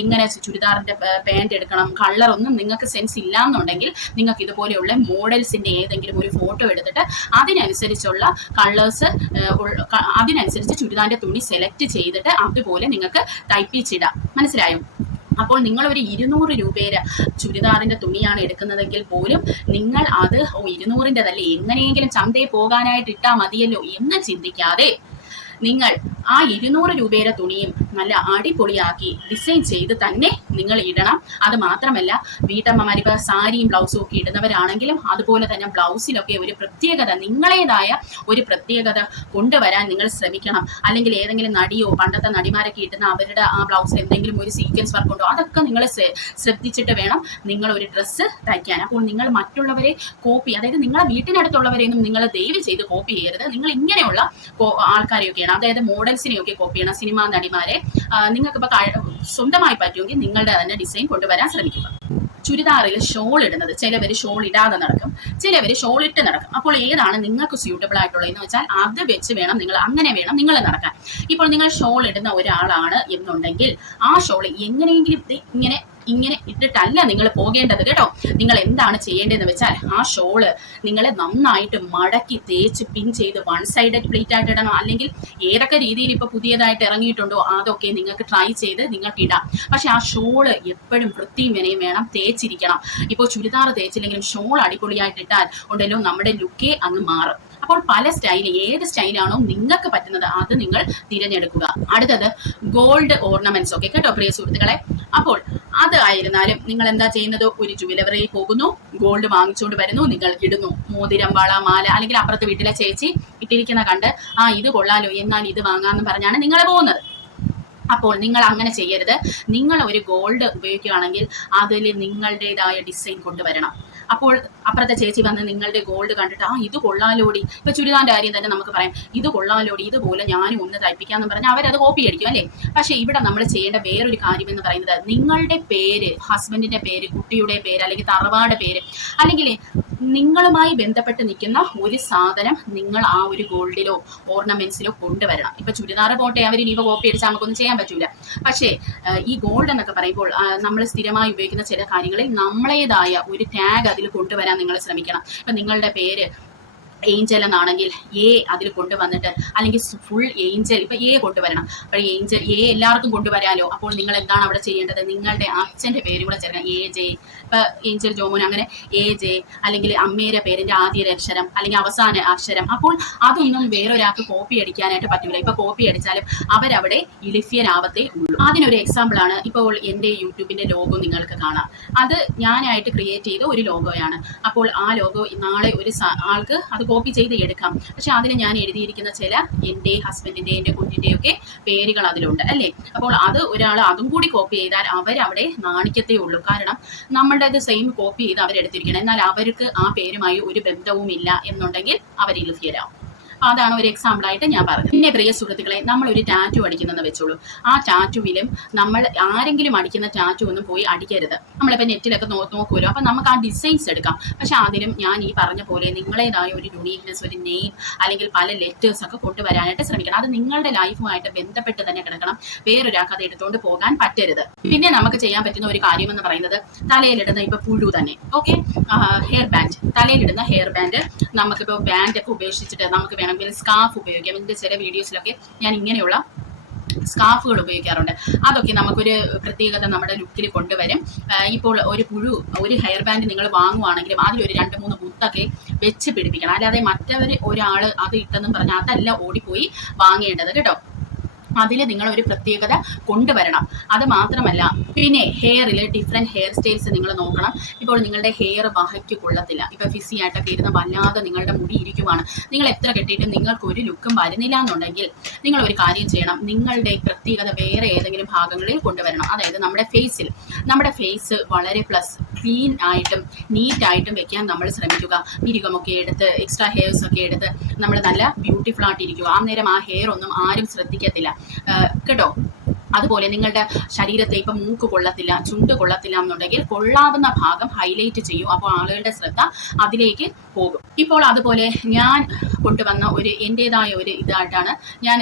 എങ്ങനെ ചുരിദാറിൻ്റെ പാൻറ് എടുക്കണം, കളറൊന്നും നിങ്ങൾക്ക് സെൻസ് ഇല്ലാന്നുണ്ടെങ്കിൽ നിങ്ങൾക്ക് ഇതുപോലെയുള്ള മോഡൽസിൻ്റെ ഏതെങ്കിലും ഒരു ഫോട്ടോ എടുത്തിട്ട് അതിനനുസരിച്ചുള്ള കളേഴ്സ്, അതിനനുസരിച്ച് ചുരിദാറിൻ്റെ തുണി സെലക്ട് ചെയ്തിട്ട് അതുപോലെ നിങ്ങൾക്ക് തയ്പ്പിച്ചിടാം. മനസ്സിലായോ? അപ്പോൾ നിങ്ങൾ ഒരു 200 രൂപയുടെ ചുരിദാറിന്റെ തുണിയാണ് എടുക്കുന്നതെങ്കിൽ പോലും നിങ്ങൾ അത് 200-ൻ്റെതല്ലേ, എങ്ങനെയെങ്കിലും ചന്തയിൽ പോകാനായിട്ട് ഇട്ടാൽ മതിയല്ലോ എന്ന് ചിന്തിക്കാതെ നിങ്ങൾ ആ 200 രൂപയുടെ തുണിയും നല്ല അടിപൊളിയാക്കി ഡിസൈൻ ചെയ്ത് തന്നെ നിങ്ങൾ ഇടണം. അത് മാത്രമല്ല, വീട്ടമ്മമാർ ഇപ്പോൾ സാരിയും ബ്ലൗസും ഒക്കെ ഇടുന്നവരാണെങ്കിലും അതുപോലെ തന്നെ ബ്ലൗസിലൊക്കെ ഒരു പ്രത്യേകത, നിങ്ങളേതായ ഒരു പ്രത്യേകത കൊണ്ടുവരാൻ നിങ്ങൾ ശ്രമിക്കണം. അല്ലെങ്കിൽ ഏതെങ്കിലും നടിയോ പണ്ടത്തെ നടിമാരൊക്കെ ഇടുന്ന അവരുടെ ആ ബ്ലൗസിൽ എന്തെങ്കിലും ഒരു സീക്വൻസ് വർക്ക് ഉണ്ടോ, അതൊക്കെ നിങ്ങൾ ശ്രദ്ധിച്ചിട്ട് വേണം നിങ്ങൾ ഒരു ഡ്രസ്സ് തയ്ക്കാൻ. അപ്പോൾ നിങ്ങൾ മറ്റുള്ളവരെ കോപ്പി, അതായത് നിങ്ങളെ വീട്ടിനടുത്തുള്ളവരെയൊന്നും നിങ്ങൾ ദയവ് ചെയ്ത് കോപ്പി ചെയ്യരുത്. നിങ്ങൾ ഇങ്ങനെയുള്ള ആൾക്കാരെയൊക്കെ, അതായത് മോഡൽസിനെയൊക്കെ കോപ്പി ചെയ്യണം. സിനിമാ നടിമാരെ നിങ്ങൾക്കിപ്പോൾ സ്വന്തമായി പറ്റുമെങ്കിൽ നിങ്ങളുടെ തന്നെ ഡിസൈൻ കൊണ്ടുവരാൻ ശ്രമിക്കുക. ചുരിദാറിൽ ഷോൾ ഇടുന്നത്, ചിലവർ ഷോൾ ഇടാതെ നടക്കും, ചിലവർ ഷോൾ ഇട്ട് നടക്കും. അപ്പോൾ ഏതാണ് നിങ്ങൾക്ക് സ്യൂട്ടബിൾ ആയിട്ടുള്ളതെന്ന് വെച്ചാൽ അത് വെച്ച് വേണം നിങ്ങൾ നടക്കാൻ. ഇപ്പോൾ നിങ്ങൾ ഷോൾ ഇടുന്ന ഒരാളാണ് എന്നുണ്ടെങ്കിൽ ആ ഷോൾ എങ്ങനെയെങ്കിലും ഇങ്ങനെ ഇട്ടിട്ടല്ല നിങ്ങൾ പോകേണ്ടത് കേട്ടോ. നിങ്ങൾ എന്താണ് ചെയ്യേണ്ടതെന്ന് വെച്ചാൽ ആ ഷോള് നിങ്ങൾ നന്നായിട്ട് മടക്കി തേച്ച് പിൻ ചെയ്ത് വൺ സൈഡഡ് പ്ലീറ്റ് ആയിട്ട് ഇടണം. അല്ലെങ്കിൽ ഏതൊക്കെ രീതിയിൽ ഇപ്പോൾ പുതിയതായിട്ട് ഇറങ്ങിയിട്ടുണ്ടോ അതൊക്കെ നിങ്ങൾക്ക് ട്രൈ ചെയ്ത് നിങ്ങൾക്ക് ഇടാം. പക്ഷെ ആ ഷോള് എപ്പോഴും വൃത്തിയും വിനയും വേണം, തേച്ചിരിക്കണം. ഇപ്പോൾ ചുരിദാർ തേച്ചില്ലെങ്കിലും ഷോൾ അടിപൊളിയായിട്ട് ഇട്ടാൽ ഉണ്ടല്ലോ നമ്മുടെ ലുക്കേ അങ്ങ് മാറും. അപ്പോൾ പല സ്റ്റൈൽ, ഏത് സ്റ്റൈലാണോ നിങ്ങൾക്ക് പറ്റുന്നത് അത് നിങ്ങൾ തിരഞ്ഞെടുക്കുക. അടുത്തത് ഗോൾഡ് ഓർണമെന്റ്സ് ഒക്കെ കേട്ടോ പ്രിയ സുഹൃത്തുക്കളെ. അപ്പോൾ അത് ആയിരുന്നാലും നിങ്ങൾ എന്താ ചെയ്യുന്നത്, ഒരു ജുവലറിയിൽ പോകുന്നു, ഗോൾഡ് വാങ്ങിച്ചുകൊണ്ട് വരുന്നു, നിങ്ങൾ ഇടുന്നു. മോതിരം, വള, മാല, അല്ലെങ്കിൽ അപ്പുറത്ത് വീട്ടിലെ ചേച്ചി ഇട്ടിരിക്കുന്ന കണ്ട് ഇത് കൊള്ളാലോ എന്നാൽ ഇത് വാങ്ങാന്ന് പറഞ്ഞാണ് നിങ്ങൾ പോകുന്നത്. അപ്പോൾ നിങ്ങൾ അങ്ങനെ ചെയ്യരുത്. നിങ്ങൾ ഒരു ഗോൾഡ് ഉപയോഗിക്കുകയാണെങ്കിൽ അതിൽ നിങ്ങളുടേതായ ഡിസൈൻ കൊണ്ടുവരണം. അപ്പോൾ അപ്പുറത്തെ ചേച്ചി വന്ന് നിങ്ങളുടെ ഗോൾഡ് കണ്ടിട്ട് ഇത് കൊള്ളാലോടി, ഇപ്പൊ ചുരിദാറിന്റെ കാര്യം തന്നെ നമുക്ക് പറയാം, ഇത് കൊള്ളാലോടി, ഇതുപോലെ ഞാനും ഒന്ന് തയ്പ്പിക്കാന്ന് പറഞ്ഞാൽ അവരത് കോപ്പി അടിക്കും അല്ലേ. പക്ഷെ ഇവിടെ നമ്മൾ ചെയ്യേണ്ട വേറൊരു കാര്യം എന്ന് പറയുന്നത്, നിങ്ങളുടെ പേര്, ഹസ്ബൻഡിന്റെ പേര്, കുട്ടിയുടെ പേര്, അല്ലെങ്കിൽ തറവാട് പേര്, അല്ലെങ്കിൽ നിങ്ങളുമായി ബന്ധപ്പെട്ട് നിൽക്കുന്ന ഒരു സാധനം നിങ്ങൾ ആ ഒരു ഗോൾഡിലോ ഓർണമെന്റ്സിലോ കൊണ്ടുവരണം. ഇപ്പൊ ചുരിദാർ പോട്ടെ, അവർ ഇനിയിപ്പോ കോപ്പി അടിച്ചാൽ നമുക്കൊന്നും ചെയ്യാൻ പറ്റൂല. പക്ഷേ ഈ ഗോൾഡ് എന്നൊക്കെ പറയുമ്പോൾ നമ്മൾ സ്ഥിരമായി ഉപയോഗിക്കുന്ന ചില കാര്യങ്ങളിൽ നമ്മളേതായ ഒരു ടാഗ് അതിൽ കൊണ്ടുവരാൻ നിങ്ങൾ ശ്രമിക്കണം. ഇപ്പൊ നിങ്ങളുടെ പേര് ഏഞ്ചൽ എന്നാണെങ്കിൽ അതിൽ കൊണ്ടുവന്നിട്ട്, അല്ലെങ്കിൽ ഫുൾ ഏഞ്ചൽ, ഇപ്പൊ കൊണ്ടുവരണം. അപ്പോൾ ഏഞ്ചൽ എല്ലാവർക്കും കൊണ്ടുവരാലോ. അപ്പോൾ നിങ്ങൾ എന്താണ് അവിടെ ചെയ്യേണ്ടത്, നിങ്ങളുടെ അച്ഛന്റെ പേര് കൂടെ ചേർക്കണം. AJ, ഇപ്പൊ ഏഞ്ചൽ ജോമോൻ, അങ്ങനെ AJ, അല്ലെങ്കിൽ അമ്മയുടെ പേരിന്റെ ആദ്യ അക്ഷരം അല്ലെങ്കിൽ അവസാന അക്ഷരം. അപ്പോൾ അതൊന്നും വേറൊരാൾക്ക് കോപ്പി അടിക്കാനായിട്ട് പറ്റൂല. ഇപ്പൊ കോപ്പി അടിച്ചാലും അവരവിടെ ഇലിഫ്യനാവത്തേ ഉള്ളൂ. അതിനൊരു എക്സാമ്പിൾ ആണ് ഇപ്പോൾ എൻ്റെ യൂട്യൂബിന്റെ ലോഗോ നിങ്ങൾക്ക് കാണാം. അത് ഞാനായിട്ട് ക്രിയേറ്റ് ചെയ്ത ഒരു ലോഗോയാണ്. അപ്പോൾ ആ ലോഗോ നാളെ ഒരു ആൾക്ക് അത് കോപ്പി ചെയ്ത് എടുക്കാം. പക്ഷെ അതിൽ ഞാൻ എഴുതിയിരിക്കുന്ന ചില എൻ്റെ ഹസ്ബൻഡിന്റെ, എൻ്റെ കുഞ്ഞിൻ്റെയൊക്കെ പേരുകൾ അതിലുണ്ട് അല്ലേ. അപ്പോൾ അത് ഒരാൾ അതും കൂടി കോപ്പി ചെയ്താൽ അവരവിടെ നാണിക്കത്തേ ഉള്ളൂ. കാരണം നമ്മളുടേത് സെയിം കോപ്പി ചെയ്ത് അവരെടുത്തിരിക്കണം. എന്നാൽ അവർക്ക് ആ പേരുമായി ഒരു ബന്ധവും ഇല്ല എന്നുണ്ടെങ്കിൽ അവർ ഇൽഫിയരാവും. അതാണ് ഒരു എക്സാമ്പിൾ ആയിട്ട് ഞാൻ പറഞ്ഞത്. പിന്നെ പ്രിയ സുഹൃത്തുക്കളെ, നമ്മൾ ഒരു ടാറ്റു അടിക്കുന്നെന്ന് വെച്ചോളൂ. ആ ടാറ്റുവിലും നമ്മൾ ആരെങ്കിലും അടിക്കുന്ന ടാറ്റു ഒന്നും പോയി അടിക്കരുത്. നമ്മളിപ്പോൾ നെറ്റിലൊക്കെ നോക്കുമല്ലോ. അപ്പം നമുക്ക് ആ ഡിസൈൻസ് എടുക്കാം. പക്ഷെ അതിലും ഞാൻ ഈ പറഞ്ഞ പോലെ നിങ്ങളേതായ ഒരു യുണീക്നെസ്, ഒരു നെയിം, അല്ലെങ്കിൽ പല ലെറ്റേഴ്സ് ഒക്കെ കൊണ്ടുവരാനായിട്ട് ശ്രമിക്കണം. അത് നിങ്ങളുടെ ലൈഫുമായിട്ട് ബന്ധപ്പെട്ട് തന്നെ കിടക്കണം. വേറൊരാൾക്ക് അത് എടുത്തുകൊണ്ട് പോകാൻ പറ്റരുത്. പിന്നെ നമുക്ക് ചെയ്യാൻ പറ്റുന്ന ഒരു കാര്യം എന്ന് പറയുന്നത്, തലയിലിടുന്ന ഇപ്പൊ പുഴു തന്നെ, ഓക്കെ, ഹെയർ ബാൻഡ്, തലയിലിടുന്ന ഹെയർ ബാൻഡ്, നമുക്കിപ്പോൾ ബാൻഡ് ഒക്കെ ഉപേക്ഷിച്ചിട്ട് നമുക്ക് വേണമെങ്കിൽ സ്കാർഫ് ഉപയോഗിക്കാം. ഇതിന്റെ ചില വീഡിയോസിലൊക്കെ ഞാൻ ഇങ്ങനെയുള്ള സ്കാർഫുകൾ ഉപയോഗിക്കാറുണ്ട്. അതൊക്കെ നമുക്കൊരു പ്രത്യേകത നമ്മുടെ ലുക്കിൽ കൊണ്ടുവരും. ഇപ്പോൾ ഒരു ഹെയർ ബാൻഡ് നിങ്ങൾ വാങ്ങുവാണെങ്കിലും അതിലൊരു 2-3 മുത്തൊക്കെ വെച്ച് പിടിപ്പിക്കണം. അല്ലാതെ ഒരാൾ അത് ഇട്ടെന്നും പറഞ്ഞാൽ അതല്ല ഓടിപ്പോയി വാങ്ങേണ്ടത് കേട്ടോ. അതിൽ നിങ്ങൾ ഒരു പ്രത്യേകത കൊണ്ടുവരണം. അത് മാത്രമല്ല, പിന്നെ ഹെയറിൽ ഡിഫറെൻറ്റ് ഹെയർ സ്റ്റൈൽസ് നിങ്ങൾ നോക്കണം. ഇപ്പോൾ നിങ്ങളുടെ ഹെയർ വഹയ്ക്ക് കൊള്ളത്തില്ല, ഇപ്പോൾ ഫിസി ആയിട്ടൊക്കെ ഇരുന്ന് വല്ലാതെ നിങ്ങളുടെ മുടി ഇരിക്കുവാണ്, നിങ്ങൾ എത്ര കെട്ടിയിട്ടും നിങ്ങൾക്ക് ഒരു ലുക്കും വരുന്നില്ല എന്നുണ്ടെങ്കിൽ നിങ്ങൾ ഒരു കാര്യം ചെയ്യണം, നിങ്ങളുടെ പ്രത്യേകത വേറെ ഏതെങ്കിലും ഭാഗങ്ങളിൽ കൊണ്ടുവരണം. അതായത് നമ്മുടെ ഫേസ് വളരെ ക്ലീൻ ആയിട്ടും നീറ്റായിട്ടും വെക്കാൻ നമ്മൾ ശ്രമിക്കുക. പിരികമൊക്കെ എടുത്ത്, എക്സ്ട്രാ ഹെയർസ് ഒക്കെ എടുത്ത് നമ്മൾ നല്ല ബ്യൂട്ടിഫുൾ ആയിട്ടിരിക്കുക. അന്നേരം ആ ഹെയർ ഒന്നും ആരും ശ്രദ്ധിക്കത്തില്ല കേട്ടോ. അതുപോലെ നിങ്ങളുടെ ശരീരത്തെ ഇപ്പം മൂക്ക് കൊള്ളത്തില്ല, ചുണ്ട് കൊള്ളത്തില്ല എന്നുണ്ടെങ്കിൽ കൊള്ളാവുന്ന ഭാഗം ഹൈലൈറ്റ് ചെയ്യും. അപ്പോൾ ആളുകളുടെ ശ്രദ്ധ അതിലേക്ക് പോകും. ഇപ്പോൾ അതുപോലെ ഞാൻ കൊണ്ടുവന്ന എൻ്റെതായ ഒരു ഇതായിട്ടാണ്, ഞാൻ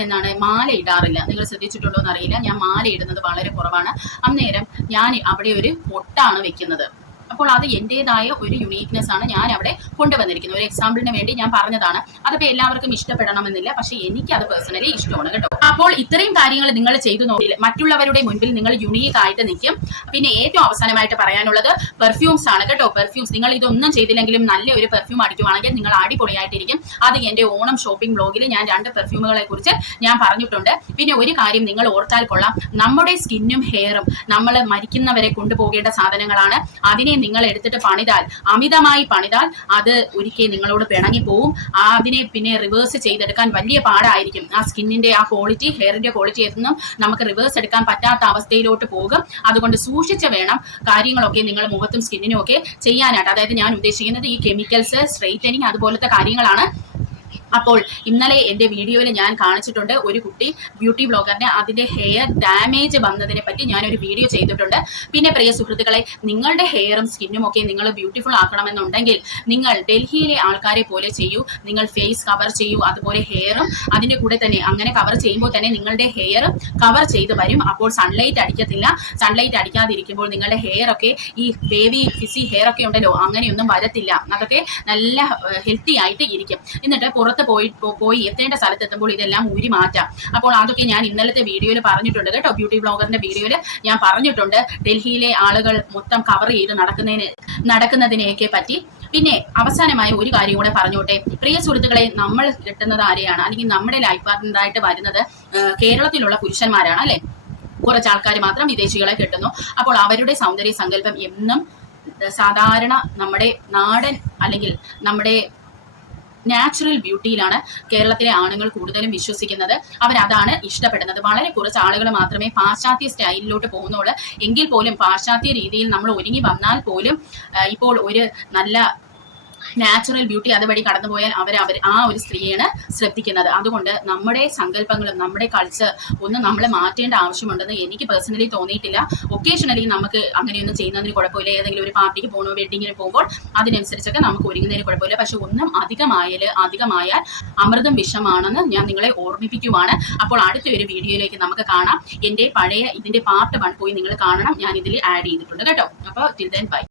മാല ഇടാറില്ല. നിങ്ങൾ ശ്രദ്ധിച്ചിട്ടുണ്ടോ എന്നറിയില്ല, ഞാൻ മാല ഇടുന്നത് വളരെ കുറവാണ്. അന്നേരം ഞാൻ അവിടെ ഒരു പൊട്ടാണ് വെക്കുന്നത്. അപ്പോൾ അത് എൻ്റെതായ ഒരു യുണീക്നെസ് ആണ് ഞാൻ അവിടെ കൊണ്ടുവന്നിരിക്കുന്നത്. ഒരു എക്സാമ്പിളിന് വേണ്ടി ഞാൻ പറഞ്ഞതാണ്. അതിപ്പോൾ എല്ലാവർക്കും ഇഷ്ടപ്പെടണമെന്നില്ല, പക്ഷേ എനിക്ക് അത് പേഴ്സണലി ഇഷ്ടമാണ് കേട്ടോ. അപ്പോൾ ഇത്രയും കാര്യങ്ങൾ നിങ്ങൾ ചെയ്തു നോക്കില്ല, മറ്റുള്ളവരുടെ മുൻപിൽ നിങ്ങൾ യുണീക്ക് ആയിട്ട് നിൽക്കും. പിന്നെ ഏറ്റവും അവസാനമായിട്ട് പറയാനുള്ളത് പെർഫ്യൂംസ് ആണ് കേട്ടോ. പെർഫ്യൂംസ് നിങ്ങൾ ഇതൊന്നും ചെയ്തില്ലെങ്കിലും നല്ല ഒരു പെർഫ്യൂം അടിക്കുവാണെങ്കിൽ നിങ്ങൾ അടിപൊളിയായിട്ടിരിക്കും. അത് എൻ്റെ ഓണം ഷോപ്പിംഗ് ബ്ലോഗിൽ ഞാൻ 2 പെർഫ്യൂമുകളെ കുറിച്ച് ഞാൻ പറഞ്ഞിട്ടുണ്ട്. പിന്നെ ഒരു കാര്യം നിങ്ങൾ ഓർത്താൽ കൊള്ളാം, നമ്മുടെ സ്കിന്നും ഹെയറും നമ്മൾ മരിക്കുന്നവരെ കൊണ്ടുപോകേണ്ട സാധനങ്ങളാണ്. അതിനെ നിങ്ങൾ എടുത്തിട്ട് അമിതമായി പണിതാൽ അത് ഒരിക്കൽ നിങ്ങളോട് പിണങ്ങിപ്പോവും. അതിനെ പിന്നെ റിവേഴ്സ് ചെയ്തെടുക്കാൻ വലിയ പാടായിരിക്കും. ആ സ്കിന്നിന്റെ ആ ക്വാളിറ്റി, ഹെയറിന്റെ ക്വാളിറ്റി ഒന്നും നമുക്ക് റിവേഴ്സ് എടുക്കാൻ പറ്റാത്ത അവസ്ഥയിലോട്ട് പോകും. അതുകൊണ്ട് സൂക്ഷിച്ച് വേണം കാര്യങ്ങളൊക്കെ നിങ്ങൾ മുഖത്തും സ്കിന്നിനും ഒക്കെ ചെയ്യാനായിട്ട്. അതായത് ഞാൻ ഉദ്ദേശിക്കുന്നത് ഈ കെമിക്കൽസ്, സ്ട്രെയിറ്റനിങ്, അതുപോലത്തെ കാര്യങ്ങളാണ്. അപ്പോൾ ഇന്നലെ എൻ്റെ വീഡിയോയിൽ ഞാൻ കാണിച്ചിട്ടുണ്ട്, ഒരു കുട്ടി ബ്യൂട്ടി ബ്ലോഗറിനെ അതിൻ്റെ ഹെയർ ഡാമേജ് വന്നതിനെ പറ്റി ഞാനൊരു വീഡിയോ ചെയ്തിട്ടുണ്ട്. പിന്നെ പ്രിയ സുഹൃത്തുക്കളെ, നിങ്ങളുടെ ഹെയറും സ്കിന്നും ഒക്കെ നിങ്ങൾ ബ്യൂട്ടിഫുൾ ആക്കണമെന്നുണ്ടെങ്കിൽ നിങ്ങൾ ഡൽഹിയിലെ ആൾക്കാരെ പോലെ ചെയ്യൂ. നിങ്ങൾ ഫേസ് കവർ ചെയ്യൂ, അതുപോലെ ഹെയറും അതിൻ്റെ കൂടെ തന്നെ അങ്ങനെ കവർ ചെയ്യുമ്പോൾ തന്നെ നിങ്ങളുടെ ഹെയർ കവർ ചെയ്ത് വരും. അപ്പോൾ സൺലൈറ്റ് അടിക്കത്തില്ല. സൺലൈറ്റ് അടിക്കാതിരിക്കുമ്പോൾ നിങ്ങളുടെ ഹെയർ ഒക്കെ ഈ വേവി ഫിസി ഹെയർ ഒക്കെ ഉണ്ടല്ലോ, അങ്ങനെയൊന്നും വരത്തില്ല. അതൊക്കെ നല്ല ഹെൽത്തി ആയിട്ട് ഇരിക്കും. എന്നിട്ട് പുറത്ത് പോയി എത്തേണ്ട സ്ഥലത്തെത്തുമ്പോൾ ഇതെല്ലാം ഊരി മാറ്റാം. അപ്പോൾ അതൊക്കെ ഞാൻ ഇന്നലത്തെ വീഡിയോയിൽ പറഞ്ഞിട്ടുണ്ട് കേട്ടോ. ബ്യൂട്ടി ബ്ലോഗറിന്റെ വീഡിയോയിൽ ഞാൻ പറഞ്ഞിട്ടുണ്ട് ഡൽഹിയിലെ ആളുകൾ മൊത്തം കവർ ചെയ്ത് നടക്കുന്നതിനെയൊക്കെ പറ്റി. പിന്നെ അവസാനമായ ഒരു കാര്യം കൂടെ പറഞ്ഞോട്ടെ. പ്രിയ സുഹൃത്തുക്കളെ, നമ്മൾ കിട്ടുന്നത് ആരെയാണ്, അല്ലെങ്കിൽ നമ്മുടെ ലൈഫ് പാർട്ട്ണറായിട്ട് വരുന്നത് കേരളത്തിലുള്ള പുരുഷന്മാരാണ് അല്ലെ. കുറച്ച് ആൾക്കാർ മാത്രം വിദേശികളെ കിട്ടുന്നു. അപ്പോൾ അവരുടെ സൗന്ദര്യ സങ്കല്പം എന്നും സാധാരണ നമ്മുടെ നാടൻ അല്ലെങ്കിൽ നമ്മുടെ നാച്ചുറൽ ബ്യൂട്ടിയിലാണ് കേരളത്തിലെ ആണുങ്ങൾ കൂടുതലും വിശ്വസിക്കുന്നത്. അവരതാണ് ഇഷ്ടപ്പെടുന്നത്. വളരെ കുറച്ച് ആളുകൾ മാത്രമേ പാശ്ചാത്യ സ്റ്റൈലിലോട്ട് പോകുന്നുള്ളൂ. എങ്കിൽ പോലും പാശ്ചാത്യ രീതിയിൽ നമ്മൾ ഒരുങ്ങി വന്നാൽ പോലും ഇപ്പോൾ ഒരു നല്ല നാച്ചുറൽ ബ്യൂട്ടി അതുവഴി കടന്നുപോയാൽ അവർ ആ ഒരു സ്ത്രീയാണ് ശ്രദ്ധിക്കുന്നത്. അതുകൊണ്ട് നമ്മുടെ സങ്കല്പങ്ങളും നമ്മുടെ കൾച്ചർ ഒന്നും നമ്മൾ മാറ്റേണ്ട ആവശ്യമുണ്ടെന്ന് എനിക്ക് പേഴ്സണലി തോന്നിയിട്ടില്ല. ഒക്കേഷണലി നമുക്ക് അങ്ങനെയൊന്നും ചെയ്യുന്നതിന് കുഴപ്പമില്ല. ഏതെങ്കിലും ഒരു പാർട്ടിക്ക് പോകണോ, വെഡിങ്ങിന് പോകുമ്പോൾ അതിനനുസരിച്ചൊക്കെ നമുക്ക് ഒരുങ്ങുന്നതിന് കുഴപ്പമില്ല. പക്ഷെ ഒന്നും അധികമായാൽ അമൃതം വിഷമാണെന്ന് ഞാൻ നിങ്ങളെ ഓർമ്മിപ്പിക്കുവാണ്. അപ്പോൾ അടുത്തൊരു വീഡിയോയിലേക്ക് നമുക്ക് കാണാം. എൻ്റെ പഴയ ഇതിന്റെ പാർട്ട് 1 പോയി നിങ്ങൾ കാണണം. ഞാൻ ഇതിൽ ആഡ് ചെയ്തിട്ടുണ്ട് കേട്ടോ. അപ്പോൾ ടിൽ ദെൻ ബൈ.